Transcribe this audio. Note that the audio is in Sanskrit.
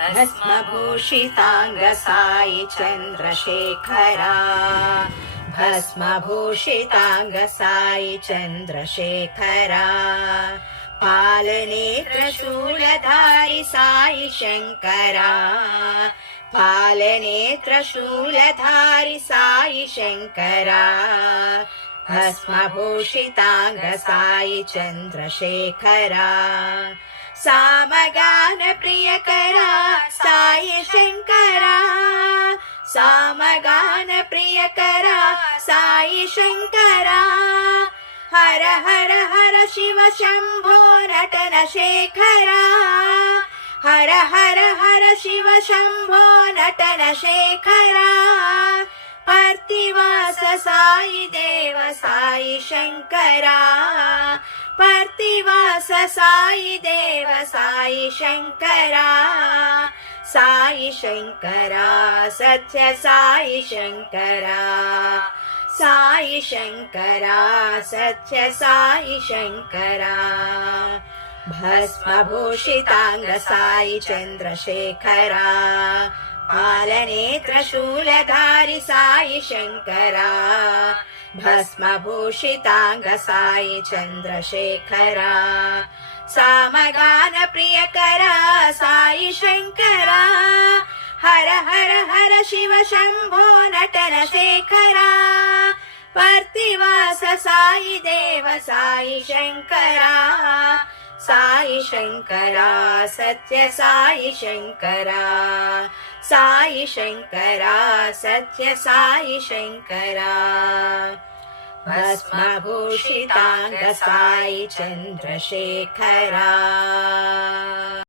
भस्मभूषितांग साई चंद्रशेखरा भस्मभूषितांग साई चंद्रशेखरा पालनेत्र शूलधारी साई शंकरा पालनेत्र शूलधारी साई शंकरा भस्मभूषितांग साई चंद्रशेखरा सामगान प्रियकरा साई शंकरा सामगान प्रियकरा साई शंकरा हर हर हर शिव शंभो नटन शेखरा हर हर हर शिव शंभो नटन शेखरा पार्थिवास साई देव साई शंकरा पार्थिवास साई देव साई शंकरा साई शंकरा सत्य साई शंकरा साई शंकरा सत्य साई शंकरा भस्मभूषितांग साई चंद्रशेखरा पालनेत्र शूलधारी साई शंकरा भस्मभूषितांग साई चंद्रशेखरा सामगान प्रियकरा साई शंकरा हर हर हर शिव शंभो नटन शेखरा पार्थिवास साई देव साई शंकरा साई शंकरा सत्य साई शंकरा साई शंकरा सत्य साई शंकरा भस्मभूषितांग साई चंद्रशेखरा।